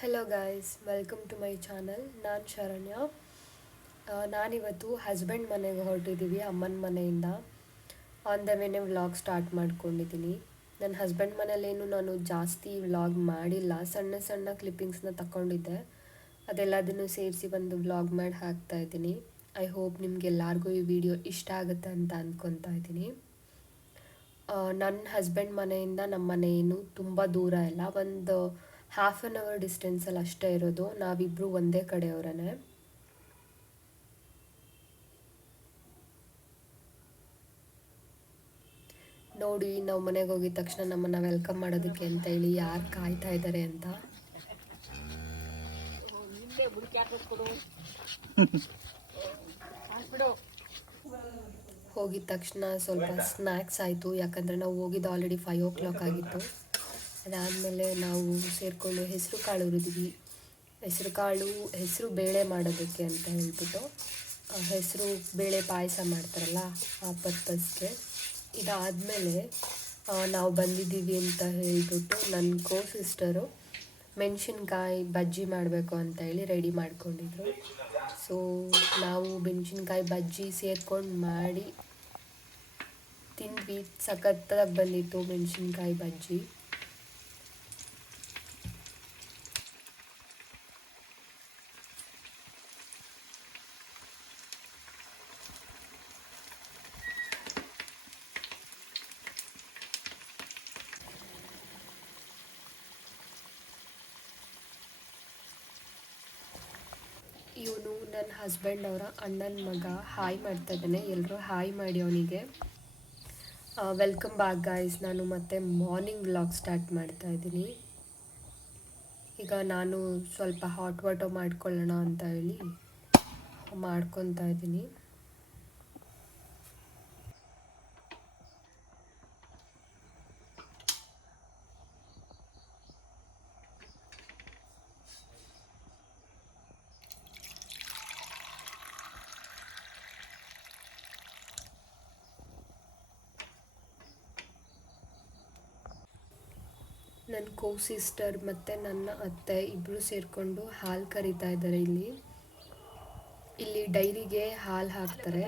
Hello guys, welcome to my channel. ನಾನು ಶರಣ್ಯ. ನಾನಿವತ್ತು husband ಮನೆಗೆ ಹೊರಟಿದ್ದೀವಿ ಅಮ್ಮನ ಮನೆಯಿಂದ. ಆನ್ ದ ವೇನೆ ವ್ಲಾಗ್ ಸ್ಟಾರ್ಟ್ ಮಾಡ್ಕೊಂಡಿದ್ದೀನಿ. ನನ್ನ ಹಸ್ಬೆಂಡ್ ಮನೇಲೇನು ನಾನು ಜಾಸ್ತಿ ವ್ಲಾಗ್ ಮಾಡಿಲ್ಲ, ಸಣ್ಣ ಸಣ್ಣ ಕ್ಲಿಪ್ಪಿಂಗ್ಸ್ನ ತಗೊಂಡಿದ್ದೆ. ಅದೆಲ್ಲದನ್ನು ಸೇರಿಸಿ ಒಂದು ವ್ಲಾಗ್ ಮಾಡಿ ಹಾಕ್ತಾಯಿದ್ದೀನಿ. ಐ ಹೋಪ್ ನಿಮಗೆಲ್ಲರಿಗೂ ಈ ವಿಡಿಯೋ ಇಷ್ಟ ಆಗುತ್ತೆ ಅಂತ ಅಂದ್ಕೊತಾ ಇದ್ದೀನಿ. ನನ್ನ ಹಸ್ಬೆಂಡ್ ಮನೆಯಿಂದ ನಮ್ಮ ಮನೆ ಏನು ತುಂಬ ದೂರ ಇಲ್ಲ, ಒಂದು ಹಾಫ್ ಆನ್ ಅವರ್ ಡಿಸ್ಟೆನ್ಸಲ್ಲಿ ಅಷ್ಟೇ ಇರೋದು. ನಾವಿಬ್ಬರು ಒಂದೇ ಕಡೆಯವರೇ. ನೋಡಿ, ನಾವು ಮನೆಗೆ ಹೋಗಿದ ತಕ್ಷಣ ನಮ್ಮನ್ನು ವೆಲ್ಕಮ್ ಮಾಡೋದಕ್ಕೆ ಅಂತ ಹೇಳಿ ಯಾರು ಕಾಯ್ತಾ ಇದ್ದಾರೆ ಅಂತ. ಹೋಗಿದ ತಕ್ಷಣ ಸ್ವಲ್ಪ ಸ್ನ್ಯಾಕ್ಸ್ ಆಯಿತು, ಯಾಕಂದರೆ ನಾವು ಹೋಗಿದ್ದು ಆಲ್ರೆಡಿ 5 o'clock ಆಗಿತ್ತು. ಅದಾದಮೇಲೆ ನಾವು ಸೇರಿಕೊಂಡು ಹೆಸರು ಕಾಳು ಹುರಿದ್ವಿ. ಹೆಸರು ಬೇಳೆ ಮಾಡೋದಕ್ಕೆ ಅಂತ ಹೇಳ್ಬಿಟ್ಟು ಹೆಸರು ಬೇಳೆ ಪಾಯಸ ಮಾಡ್ತಾರಲ್ಲ, ಆ ಪರ್ಪಸ್ಗೆ. ಇದಾದಮೇಲೆ ನಾವು ಬಂದಿದ್ದೀವಿ ಅಂತ ಹೇಳಿಬಿಟ್ಟು ನನ್ನ ಸಿಸ್ಟರು ಮೆಣಸಿನ್ಕಾಯಿ ಬಜ್ಜಿ ಮಾಡಬೇಕು ಅಂತ ಹೇಳಿ ರೆಡಿ ಮಾಡ್ಕೊಂಡಿದ್ರು. ಸೊ ನಾವು ಮೆಣಸಿನ್ಕಾಯಿ ಬಜ್ಜಿ ಸೇರ್ಕೊಂಡು ಮಾಡಿ ತಿಂದ್ವಿ. ಸಖತ್ತಾಗಿ ಬಂದಿತ್ತು ಮೆಣಸಿನ್ಕಾಯಿ ಬಜ್ಜಿ. ಇವನು ನನ್ನ ಹಸ್ಬೆಂಡ್ ಅವರ ಅಣ್ಣನ ಮಗ. ಹಾಯ್ ಮಾಡ್ತಾ ಇದ್ದಾನೆ, ಎಲ್ಲರೂ ಹಾಯ್ ಮಾಡಿ ಅವನಿಗೆ. Welcome back guys. ನಾನು ಮತ್ತೆ ಮಾರ್ನಿಂಗ್ ವ್ಲಾಗ್ ಸ್ಟಾರ್ಟ್ ಮಾಡ್ತಾ ಇದ್ದೀನಿ. ಈಗ ನಾನು ಸ್ವಲ್ಪ ಹಾಟ್ ವಾಟರ್ ಮಾಡ್ಕೊಳ್ಳೋಣ ಅಂತ ಹೇಳಿ ಮಾಡ್ಕೊತಾ ಇದ್ದೀನಿ. ನನ್ನ ಸಿಸ್ಟರ್ ಮತ್ತು ನನ್ನ ಅತ್ತೆ ಇಬ್ಬರು ಸೇರಿಕೊಂಡು ಹಾಲು ಕರಿತಾ ಇದ್ದಾರೆ. ಇಲ್ಲಿ ಡೈರಿಗೆ ಹಾಲು ಹಾಕ್ತಾರೆ.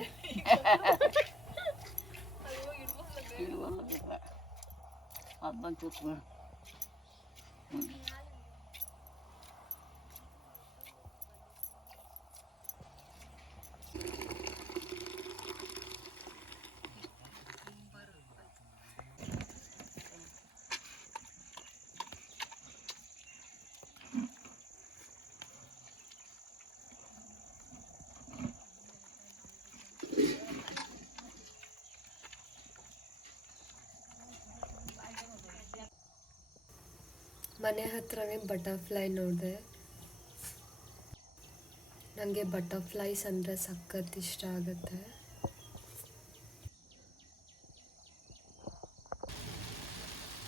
ಮನೆ ಹತ್ರನೇ ಬಟರ್ಫ್ಲೈ ನೋಡಿದೆ. ನನಗೆ ಬಟರ್ಫ್ಲೈಸ್ ಅಂದರೆ ಸಖತ್ ಇಷ್ಟ ಆಗುತ್ತೆ.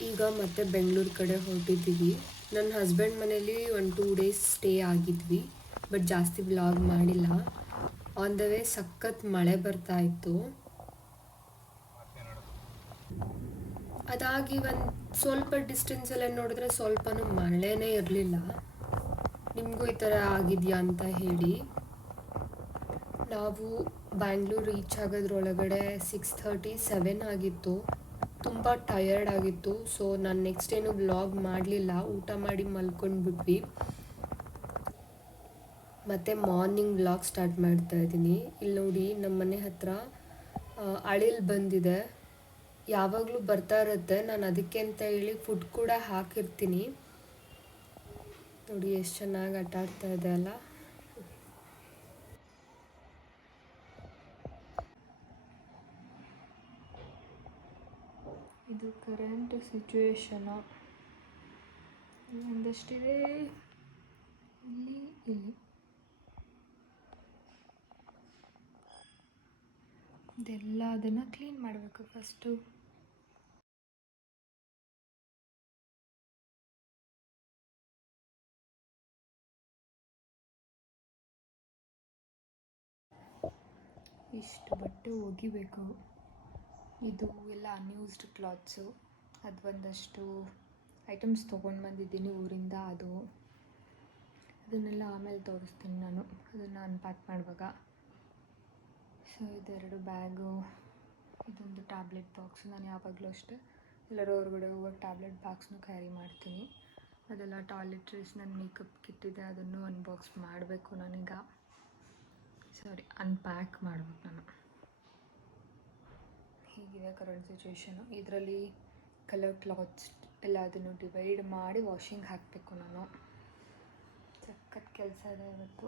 ಈಗ ಮತ್ತೆ ಬೆಂಗಳೂರು ಕಡೆ ಹೊರಟಿದ್ದೀವಿ. ನನ್ನ ಹಸ್ಬೆಂಡ್ ಮನೇಲಿ 1-2 days ಸ್ಟೇ ಆಗಿದ್ವಿ, ಬಟ್ ಜಾಸ್ತಿ ವ್ಲಾಗ್ ಮಾಡಿಲ್ಲ. ಆನ್ ದ ವೇ ಸಖತ್ ಮಳೆ ಬರ್ತಾ ಇತ್ತು. ಅದಾಗಿ ಒಂದು ಸ್ವಲ್ಪ ಡಿಸ್ಟೆನ್ಸಲ್ಲೇ ನೋಡಿದ್ರೆ ಸ್ವಲ್ಪನೂ ಮಳೆನೇ ಇರಲಿಲ್ಲ. ನಿಮಗೂ ಈ ಥರ ಆಗಿದೆಯಾ ಅಂತ ಹೇಳಿ. ನಾವು ಬ್ಯಾಂಗ್ಳೂರು ರೀಚ್ ಆಗೋದ್ರೊಳಗಡೆ 6:37 ಆಗಿತ್ತು. ತುಂಬ ಟಯರ್ಡ್ ಆಗಿತ್ತು. ಸೊ ನಾನು ನೆಕ್ಸ್ಟ್ ಏನು ವ್ಲಾಗ್ ಮಾಡಲಿಲ್ಲ, ಊಟ ಮಾಡಿ ಮಲ್ಕೊಂಡ್ಬಿಟ್ವಿ. ಮತ್ತು ಮಾರ್ನಿಂಗ್ ವ್ಲಾಗ್ ಸ್ಟಾರ್ಟ್ ಮಾಡ್ತಾ ಇದ್ದೀನಿ. ಇಲ್ಲಿ ನೋಡಿ, ನಮ್ಮ ಮನೆ ಹತ್ರ ಅಳಿಲ್ ಬಂದಿದೆ. ಯಾವಾಗಲೂ ಬರ್ತಾ ಇರುತ್ತೆ. ನಾನು ಅದಕ್ಕೆ ಅಂತ ಹೇಳಿ ಫುಡ್ ಕೂಡ ಹಾಕಿರ್ತೀನಿ. ನೋಡಿ ಎಷ್ಟು ಚೆನ್ನಾಗಿ ಆಟ ಆಡ್ತಾ ಇದೆ ಅಲ್ಲ. ಇದು ಕರೆಂಟ್ ಸಿಚುವೇಶನು. ಒಂದಷ್ಟಿದೆ ಇಲ್ಲಿ. ಇದೆಲ್ಲ ಅದನ್ನು ಕ್ಲೀನ್ ಮಾಡಬೇಕು ಫಸ್ಟು. ಇಷ್ಟು ಬಟ್ಟೆ ಒಗಿಬೇಕು. ಇದು ಎಲ್ಲ ಅನ್ಯೂಸ್ಡ್ ಕ್ಲಾತ್ಸು. ಅದು ಒಂದಷ್ಟು ಐಟಮ್ಸ್ ತೊಗೊಂಡು ಬಂದಿದ್ದೀನಿ ಊರಿಂದ. ಅದು ಅದನ್ನೆಲ್ಲ ಆಮೇಲೆ ತೋರಿಸ್ತೀನಿ ನಾನು ಅದನ್ನು ಅನ್ಪ್ಯಾಕ್ ಮಾಡುವಾಗ. ಸೊ ಇದೆರಡು ಬ್ಯಾಗು, ಇದೊಂದು ಟ್ಯಾಬ್ಲೆಟ್ ಬಾಕ್ಸ್. ನಾನು ಯಾವಾಗಲೂ ಅಷ್ಟೇ ಎಲ್ಲರೂ ಹೊರಗಡೆ ಹೋಗುವಾಗ ಟ್ಯಾಬ್ಲೆಟ್ ಬಾಕ್ಸ್ನೂ ಕ್ಯಾರಿ ಮಾಡ್ತೀನಿ. ಅದೆಲ್ಲ ಟಾಯ್ಲೆಟ್ರೀಸ್, ನನ್ನ ಮೇಕಪ್ ಕಿಟ್ಟಿದೆ, ಅದನ್ನು ಅನ್ಬಾಕ್ಸ್ ಮಾಡಬೇಕು ನಾನೀಗ. ಅನ್ಪ್ಯಾಕ್ ಮಾಡಬೇಕು ನಾನು. ಹೀಗಿದೆ ಕರೆಂಟ್ ಸಿಚುವೇಶನು. ಇದರಲ್ಲಿ ಕಲರ್ ಕ್ಲಾತ್ಸ್ ಎಲ್ಲ ಅದನ್ನು ಡಿವೈಡ್ ಮಾಡಿ ವಾಷಿಂಗ್ ಹಾಕಬೇಕು ನಾನು. ಸಖತ್ ಕೆಲಸ ಇದೆ ಇವತ್ತು.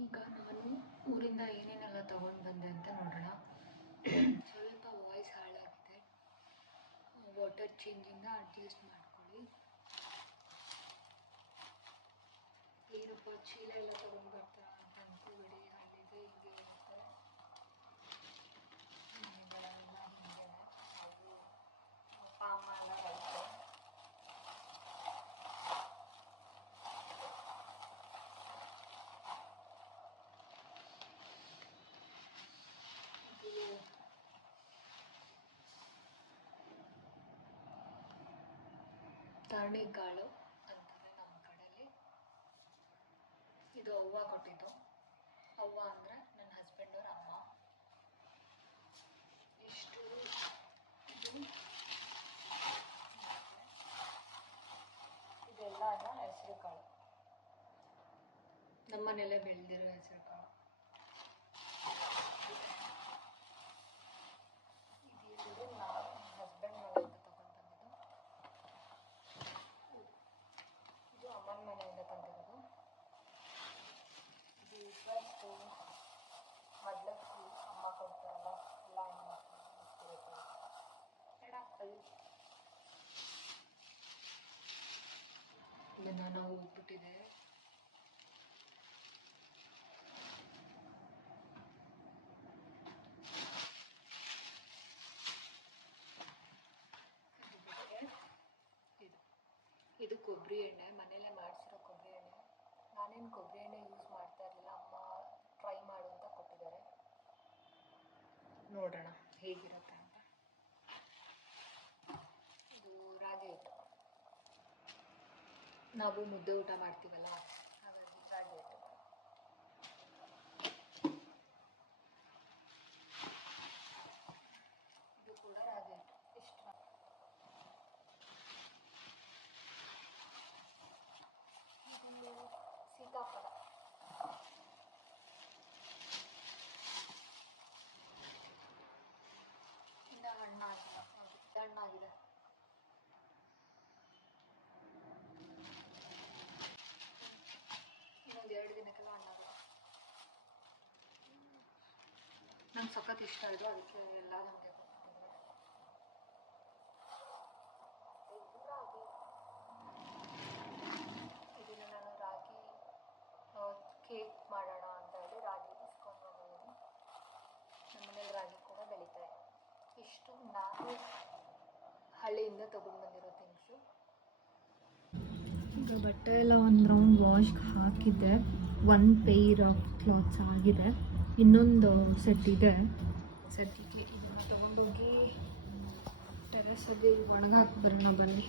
ಈಗ ನಾನು ಊರಿಂದ ಏನೇನೆಲ್ಲ ತೊಗೊಂಡು ಬಂದೆ ಅಂತ ನೋಡೋಣ. ಸ್ವಲ್ಪ ವಾಯ್ಸ್ ಹಾಳಾಗಿದೆ, ವಾಟರ್ ಚೇಂಜಿಂದ ಅಡ್ಜಸ್ಟ್ ಮಾಡ್ಕೊಳ್ಳಿ. ಏನಪ್ಪ ಚೀಲ ಎಲ್ಲ ತೊಗೊಂಡು ಬರ್ತಾರ ಅಂತ ಅನ್ಕೋಬೇಡಿ, ಅಲ್ಲಿದೆ ಹಿಂಗೆ ಇರುತ್ತೆ. ಮನೆಗಳೆಲ್ಲ ಹಿಂಗೆ ನಾವು ಅಪ್ಪ ಅಮ್ಮ ಎಲ್ಲ ಬರುತ್ತೆ. ತರಣಿಗಾಳು ಅಂತಾರೆ ನಮ್ಮ ಕಡೆಯಲ್ಲಿ. ಇದು ಅವ್ವ ಕೊಟ್ಟಿದ್ದು. ಅವ್ವ ಅಂದರೆ ನನ್ನ ಹಸ್ಬೆಂಡವ್ರ ಅಮ್ಮ. ಇಷ್ಟು ಇದೆಲ್ಲ ಹೆಸರು ಕಾಳು, ನಮ್ಮನೆಯಲ್ಲೇ ಬೆಳೆದಿರೋ ಹೆಸರು ಕಾಳು. ಇದು ನಾನು ನನ್ನ ಹಸ್ಬೆಂಡ್ ಮನೆಯಿಂದ ತಗೊಂಡು ಬಂದಿದ್ದು. ಇದು ಅಮ್ಮನ ಮನೆಯಿಂದ ತಂದಿರೋದು. ಇದು ಫಸ್ಟು ಮೊದಲಕ್ಕಿ ಅಮ್ಮ ಕೊಡ್ತಾರಲ್ಲ ಎಲ್ಲ ಹೆಣ್ಮಕ್ಳು ಎಡಾಪಲ್. ಇದನ್ನು ನಾವು ಹೋಗ್ಬಿಟ್ಟಿದೆ. ಇದು ಕೊಬ್ಬರಿ ಎಣ್ಣೆ, ಮನೆಯಲ್ಲೇ ಮಾಡಿಸಿರೋ ಕೊಬ್ಬರಿ ಎಣ್ಣೆ. ನಾನೇನು ಕೊಬ್ಬರಿ ಎಣ್ಣೆ ಯೂಸ್ ಮಾಡ್ತಾ ಇರಲಿಲ್ಲ, ಅಮ್ಮ ಟ್ರೈ ಮಾಡು ಅಂತ ಕೊಟ್ಟಿದ್ದಾರೆ. ನೋಡೋಣ ಹೇಗಿರುತ್ತೆ ಅಂತ. ಇದು ರಾಗಿ ಹಿಟ್ಟು, ನಾವು ಮುದ್ದೆ ಊಟ ಮಾಡ್ತೀವಲ್ಲ ಹಾಗಾಗಿ ರಾಗಿ ಹಿಟ್ಟು. ಇದು ಕೂಡ ರಾಗಿ ಹಿಟ್ಟು. ಇಷ್ಟು ಇದು ಸೀತಾಫಲ. ಇನ್ನು ಹಣ್ಣಾಗಿದೆ, ಹಣ್ಣಾಗಿದೆ. ಇನ್ನೊಂದು 2 ದಿನಕ್ಕೆಲ್ಲ ಹಣ್ಣಾಗಿದೆ. ನಂಗೆ ಸಖತ್ ಇಷ್ಟ ಇದು, ಅದಕ್ಕೆ ಎಲ್ಲ ನಮಗೆ ಕೊಟ್ಟಿದ್ದಾರೆ. ಇದು ರಾಗಿ. ಇದನ್ನು ನಾನು ರಾಗಿ ಕೇಕ್ ಮಾಡೋಣ ಅಂತ ಹೇಳಿ ರಾಗಿ ಇಸ್ಕೊಂಡು ಬಂದಿದ್ದೀನಿ. ನಮ್ಮನೇಲಿ ರಾಗಿ ಕೂಡ ಬೆಳೀತಾರೆ. ಇಷ್ಟು ನಾನು ಹಳ್ಳಿಯಿಂದ ತೊಗೊಂಡು ಬಂದಿರೋ ಥಿಂಗ್ಸು. ಈಗ ಬಟ್ಟೆ ಎಲ್ಲ ಒಂದು ರೌಂಡ್ ವಾಶ್ಗೆ ಹಾಕಿದ್ದೆ. 1 ಪೇರ್ ಆಫ್ ಕ್ಲಾತ್ಸ್ ಆಗಿದೆ, ಇನ್ನೊಂದು ಸೆಟ್ ಇದೆ. ಸದ್ಯಕ್ಕೆ ಇದನ್ನು ತೊಗೊಂಡೋಗಿ ಟೆರೆಸಲ್ಲಿ ಒಣಗಾಕಿ ಬರೋಣ ಬನ್ನಿ.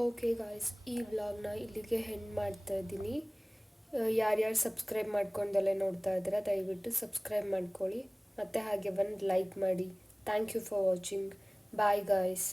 ಓಕೆ ಗಾಯ್ಸ್, ಈ ವ್ಲಾಗ್ನ ಇಲ್ಲಿಗೆ ಎಂಡ್ ಮಾಡ್ತಾ ಇದ್ದೀನಿ. ಯಾರ್ಯಾರು ಸಬ್ಸ್ಕ್ರೈಬ್ ಮಾಡ್ಕೊಂಡಲ್ಲೇ ನೋಡ್ತಾ ಇದ್ದೀರಾ ದಯವಿಟ್ಟು ಸಬ್ಸ್ಕ್ರೈಬ್ ಮಾಡ್ಕೊಳ್ಳಿ, ಮತ್ತು ಹಾಗೆ ಬಂದು ಲೈಕ್ ಮಾಡಿ. Thank you for watching. Bye guys.